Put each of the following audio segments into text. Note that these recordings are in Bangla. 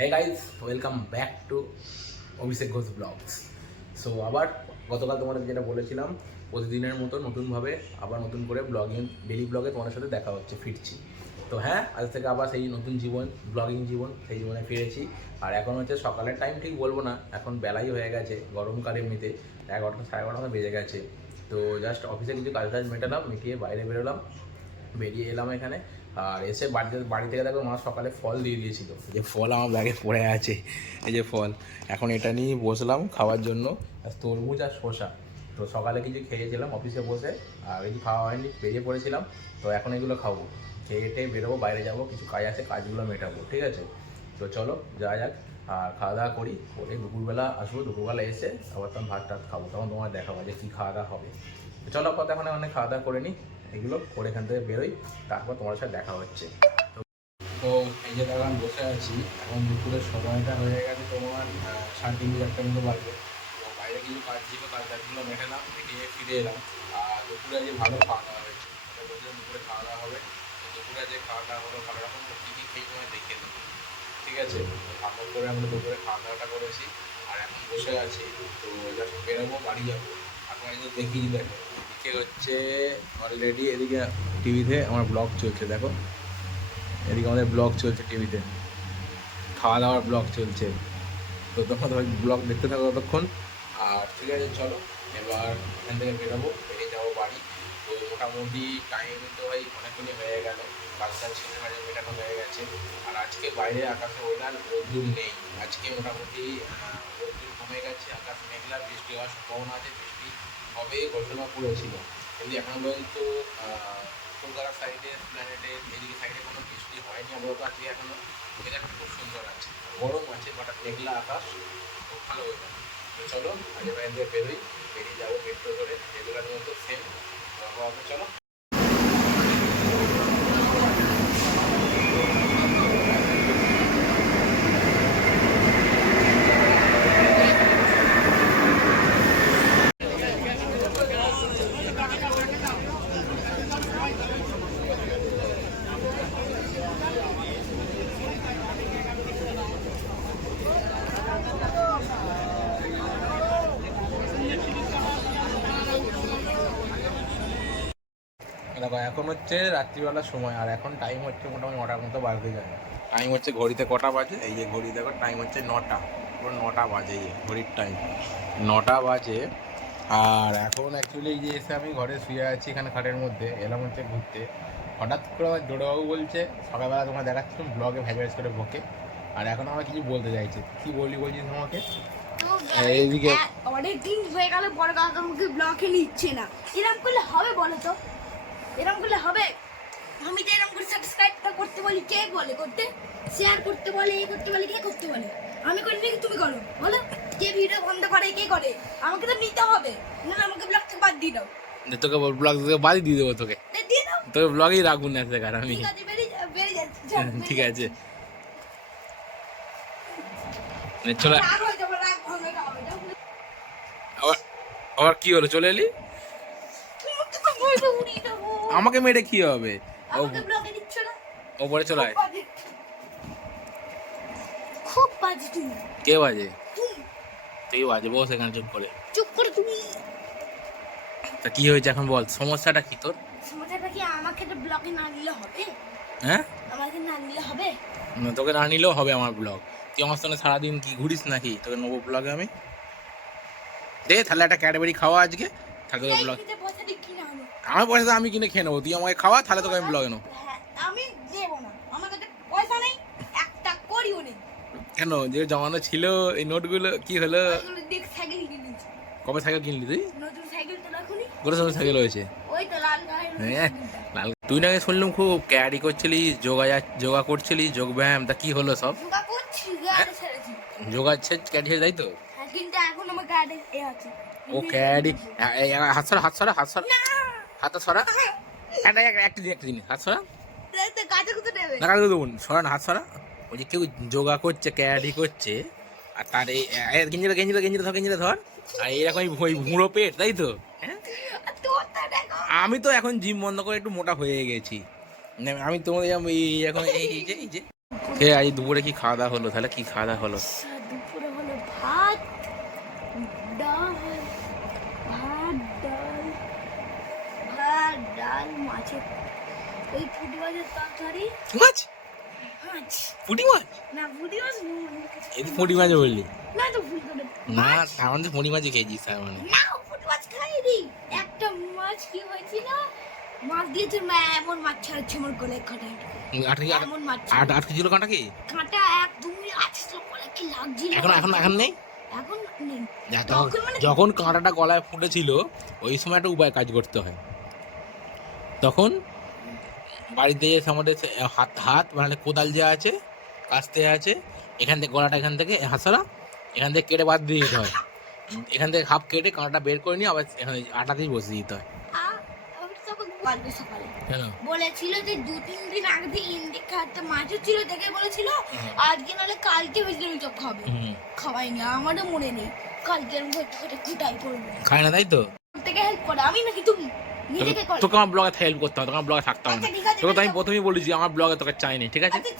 Hey guys welcome back to Abhishek Ghosh vlogs so আবার গতকাল তোমাদের যেটা বলেছিলাম, প্রতিদিনের মতো নতুনভাবে আবার নতুন করে ব্লগিং ডেলি ব্লগে তোমাদের সাথে দেখা হচ্ছে, ফিরছি। তো হ্যাঁ আজ থেকে আবার সেই নতুন জীবন ব্লগিং জীবন, সেই জীবনে ফিরেছি। আর এখন হচ্ছে সকালের টাইম ঠিক বলব না, এখন বেলাই হয়ে গেছে, গরমকাল এমনিতে, এগারোটা, সাড়ে এগারোটা বেজে গেছে। তো জাস্ট অফিসে কিছু কাজ টাজ মেটালাম, মিটিয়ে বাইরে বেরোলাম, বেরিয়ে এলাম এখানে। আর এসে বাড়িতে বাড়ি থেকে দেখো মা সকালে ফল দিয়ে দিয়েছিল। যে ফল আমার ব্যাগে পড়ে আছে এই যে ফল। এখন এটা নিয়ে বসলাম খাওয়ার জন্য। তরমুজ আর শসা। তো সকালে কিছু খেয়েছিলাম অফিসে বসে আর কিছু খাওয়া হয়নি বেরিয়ে পড়েছিলাম। তো এখন এগুলো খাব। খেয়ে টেয়ে বেরোবো বাইরে যাব কিছু কাজ আছে কাজগুলো মেটাবো ঠিক আছে? তো চলো যা যাক। আর খাওয়া দাওয়া করি করে দুপুরবেলা আসব দুপুরবেলা এসে আবার তখন ভাত টাত খাব। তখন তোমার দেখাবো যে কী খাওয়া দাওয়া হবে। চলো কথা এখন অনেক খাওয়া দাওয়া করে নিই। এগুলো করে এখান থেকে বেরোই, তারপর তোমার সাথে দেখা হচ্ছে। তো এই যে দেখো আমি বসে আছি। এখন দুপুরের সময়টা হয়ে গেছে তোমার সাড়ে তিন চারটে মতো বাজবে। তো বাইরে কিছু কাজ ছিল কাজ কাজগুলো মেটালাম মেটিয়ে ফিরে এলাম। আর দুপুরে যে ভালো খাওয়া দাওয়া হয়েছে। বলছিলাম দুপুরে খাওয়া দাওয়া হবে। তো দুপুরে যে খাওয়া দাওয়া হলো ভালো রকম কী কী খেয়ে তোমায় দেখিয়ে দেবো। ঠিক আছে? ভালো করে আমরা দুপুরে খাওয়া দাওয়াটা করেছি। আর এখন বসে আছি। তো জাস্ট বেরোবো, বাড়ি যাব। দেখো এদিকে হচ্ছে অলরেডি এদিকে টিভিতে আমার ব্লগ চলছে, দেখো। এদিকে আমাদের ব্লগ চলছে টিভিতে খাওয়া দাওয়ার ব্লগ চলছে। তো তখন ব্লগ দেখতে থাকো ততক্ষণ। আর ঠিক আছে, চলো, এবার এখান থেকে বেরোবো। মোটামুটি টাইম তো ভাই অনেকক্ষণই হয়ে গেল। ছেলে কাজে মেটানো হয়ে গেছে। আর আজকে বাইরে আকাশে ওয়েদার রোদ্দুর নেই। আজকে মোটামুটি রোদ্দুর কমে গেছে আকাশ মেঘলা বৃষ্টি হওয়ার সম্ভাবনা আছে বৃষ্টি হবে ঘটনা পড়েছিল কিন্তু এখন পর্যন্ত আহ, কলকাতা সাইডে প্ল্যানেটে এদিকে সাইডে কোনো বৃষ্টি হয়নি। আবহাওয়া আজকে এখনও ওয়েদারটা খুব সুন্দর আছে। গরম আছে বাট মেঘলা আকাশ খুব ভালো ওয়েদার চলো আগে বাইরে বেরোই বেরিয়ে যাব মেট্রো করে রেগুলার মতো সেম আবহাওয়া চলো দেখো, এখন হচ্ছে রাত্রিবেলার সময়, আর এখন টাইম হচ্ছে মোটামুটি নটার মতো বাজতে যায়। টাইম হচ্ছে ঘড়িতে কটা বাজে? এই যে ঘড়ি, দেখো টাইম হচ্ছে নটা। পুরো নটা বাজে এই ঘড়ির টাইম নটা বাজে, আর এখন অ্যাকচুয়ালি এই যে এসে আমি ঘরে শুয়ে আছি এখানে খাটের মধ্যে, এলাম হচ্ছে ঘুরতে। হঠাৎ করে আমার জোড়াবাবু বলছে, সকালবেলা তোমার দেখাচ্ছিলাম ব্লগে ভ্যাজাইজ করে বকে। আর এখন আমার কিছু বলতে চাইছে। কি বলি বলছিস আমাকে? তো এইদিকে- অনেক দিন হয়ে গেল, বড় কাকা আমাকে ব্লকে নিচ্ছে না। এরকম করলে হবে বলো তো? এরকম করলে হবে? আমি তো এরকম করে সাবস্ক্রাইবটা করতে বলি কে বলে করতে? শেয়ার করতে বলে এই করতে বলে কে করতে বলে? আমি করি নাকি তুমি করো? বলো। কে ভিডিও বন্ধ করে কে করে? আমাকে তো নিতে হবে। না আমাকে ব্লগ থেকে বাদ দিয়ে দাও। তোকে ব্লগ থেকে বাদই দিয়ে দেবো তোকে। এ, তোকে ব্লগেই রাখব না দেখার আমি। ঠিক আছে চলে হয়ে আবার আবার কি হলো? চলে এলি? আমাকে মেরে কি হবে। ওপরে চলে খুব বাজে। তুমি। কে বাজে? তুই বাজে বস এখানে চুপ করে। চুপ করে তুমি। তা কি হয়েছে এখন বল সমস্যাটা কি তোর? সমস্যাটা কি আমাকে তো ব্লগে না নিলে হবে? হ্যাঁ? আমাকে না নিলে হবে? না, তোকে না নিলেও হবে আমার ব্লগ তুই আমার সঙ্গে সারাদিন কি ঘুরিস নাকি? তোকে নেব ব্লগে আমি। দে তাহলে একটা ক্যাডবেরি খাওয়া আজকে। থাকে তোর ব্লগ এইদিকে পয়সা দিয়ে কিনে আনো আমার পয়সা আমি কিনে খেয়ে নেব। তুই আমাকে খাওয়া তাহলে তোকে আমি ব্লগে নেব। হ্যাঁ আমি দেবো না। আমার কাছে পয়সা নেই একটা করিও নেই। কেন? যে জমানো ছিল এই নোটগুলো কি হলো? কবে সাইকেল কিনলি তুই? নতুন সাইকেল হয়েছে? হ্যাঁ লাল তুই নাকি শুনলাম খুব ক্যারি করছিলি যোগা যোগা করছিলি যোগ ব্যায়াম তা কি হলো সব? যোগা গাড়ি ছেড়েছি। ক্যারি তাই তো? হ্যাঁ কিন্তু এখন আমার আছে। ও ক্যারি হাত সরা হাত সরা হাত সরা। হাত সরা। একটা দিন একটা দিন হাত সরা। কাজে না কাটে দেবুন না। হাত সরা। ওই যে কেউ যোগা করছে ক্যারি করছে আর তার এই এ, গেঞ্জিটা গেঞ্জিটা গেঞ্জিটা ধর গেঞ্জিটা ধর। আর এইরকম এই ভুঁ- ভুঁড়ো পেট তাই তো? হ্যাঁ? আমি তো এখন জিম বন্ধ করে একটু মোটা হয়ে গেছি। আমি তোমাদের এই এখন এই যে এই যে। আজ দুপুরে কি খাওয়া দাওয়া হলো? তাহলে কি খাওয়া দাওয়া হলো আচ্ছা, দুপুরে হলো ভাত ডাল ভাত ডাল ভাত ডাল মাছের ওই ফুটি মাছের তরকারি মাছ মাছ পুঁটি মাছ? না ফুটি মাছ এই পুঁটি মাছ বললি। না তো না পুঁটি মাছই খেয়েছিস তার মানে। না মাছ খাইনি। একটা মাছ কি হয়েছিল? মাছ দিয়েছে মা এমন মাছ ছাড়ছে আমার গলে কাটা আটকে এমন মাছ আট আটকে ছিল কাঁটা কি? কাঁটা একদমই আছে বলে কি লাগছিল? এখন এখন এখন নেই? এখন নেই। মানে যখন কাঁটাটা গলায় ফুটেছিল ওই সময় একটা উপায় কাজ করতে হয়। তখন বাড়িতে এসে আমাদের হাত হাত মানে কোদাল যে আছে কাস্তে আছে এখান থেকে গলাটা এখান থেকে হাসারা এখান থেকে কেটে বাদ দিয়ে দিতে হয়। এখান থেকে হাফ কেটে কাঁটাটা বের করে নিয়ে আবার এখানে আটাতেই বসে দিতে হয়। বলেছিল যে দু তিন দিন আগে থেকে ইন্ডিক খাওয়াতে মাছ ছিল দেখে বলেছিল আজকে নাহলে কালকে ভেজিটেবল চপ খাবে। হুম। খাওয়াইনি আমারও মনে নেই। কালকে আমি ঘুরতে ঘুরতে কুটাই করব খায় না তাই তো? থেকে হেল্প করে। আমি নাকি তুমি? তোকে আমার ব্লগে হেল্প করতে হবে তোকে আমার ব্লগে থাকতে হবে। আচ্ছা, তোকে তো আমি। প্রথমেই বলেছি আমার ব্লগে তোকে চাইনি ঠিক আছে? আচ্ছা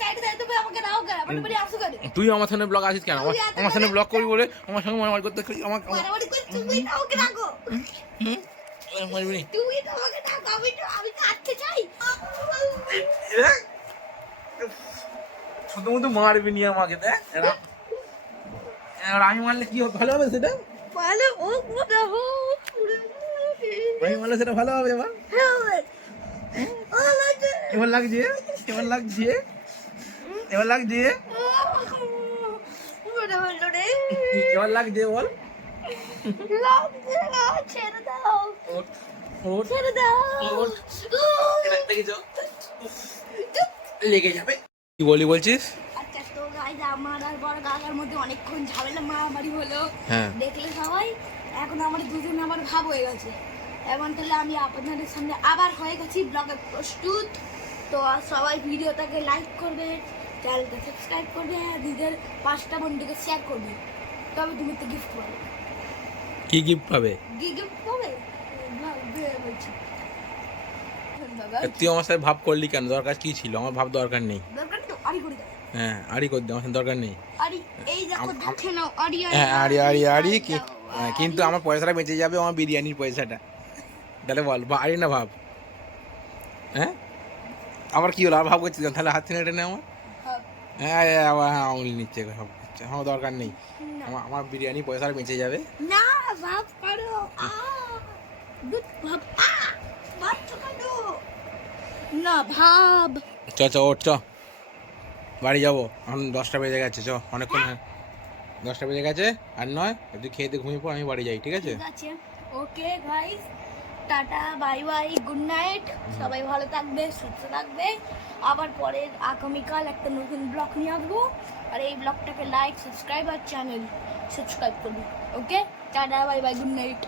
তুই আমার সামনে ব্লগ আসিস কেন? আমার সামনে ব্লগ করবি বলে আমার সঙ্গে মারামারি করতে আমার শুধু মধু মারবি নি আমাকে দেখ। আমি মারলে কি হবে? ভালো হবে সেটা? পালে ও আমি মারলে সেটা ভালো হবে এবার এবার লাগছে এবার লাগছে এবার লাগছে। এবার লাগছে বল। ছেড়ে দাও ছেড়ে দাও লেগে যাবে। কি বলি বলছিস? আচ্ছা আমার আর বড় কাকার মধ্যে অনেকক্ষণ ঝামেলা মারামারি হলো হ্যাঁ। দেখলে সবাই এখন আমার দুজন আবার ভাব হয়ে গেছে। এখন তাহলে আমি আপনাদের সামনে আবার হয়ে গেছি ব্লগে প্রস্তুত। তো সবাই ভিডিওটাকে লাইক করবে চ্যানেলটা সাবস্ক্রাইব করবে আর নিজের পাঁচটা বন্ধুকে শেয়ার করবে। তবে তুমি তো গিফট পাবে। কি গিফট পাবে? কি গিফট পাবে? তুই আমার সাথে ভাব করলি কেন? দরকার কি ছিল? আমার ভাব দরকার নেই। দরকার তো আড়ি করে দাও। হ্যাঁ আড়ি করে দে আমার দরকার নেই। এই দেখো দেখে নাও কিন্তু আমার পয়সাটা বেঁচে যাবে আমার বিরিয়ানির পয়সাটা। তাহলে বল বা আড়ি না ভাব। হ্যাঁ? আবার কি হলো? আর ভাব করছিস তাহলে হাত থেকে টেনে আমার? হ্যাঁ হ্যাঁ, আবার হ্যাঁ আঙুল নিচ্ছে ভাব করছে। আমার দরকার নেই। আমার আমার বিরিয়ানি পয়সাটা বেঁচে যাবে। না ভাব করো। না ভাব। চ চ ওঠ চ। বাড়ি যাব। এখন দশটা বেজে গেছে চ অনেকক্ষণ হ্যাঁ। দশটা বেজে গেছে আর নয়। তুই খেয়ে দিয়ে ঘুমিয়ে পর আমি বাড়ি যাই ঠিক আছে? ঠিক আছে। Okay guys tata, bye bye, good night. সবাই ভালো থাকবে, সুস্থ থাকবে। আবার পরের আগামীকাল একটা নতুন ব্লগ নিয়ে আসব। আর এই ব্লগটাকে লাইক সাবস্ক্রাইব আর চ্যানেল সাবস্ক্রাইব করব। Okay tata, bye bye, good night.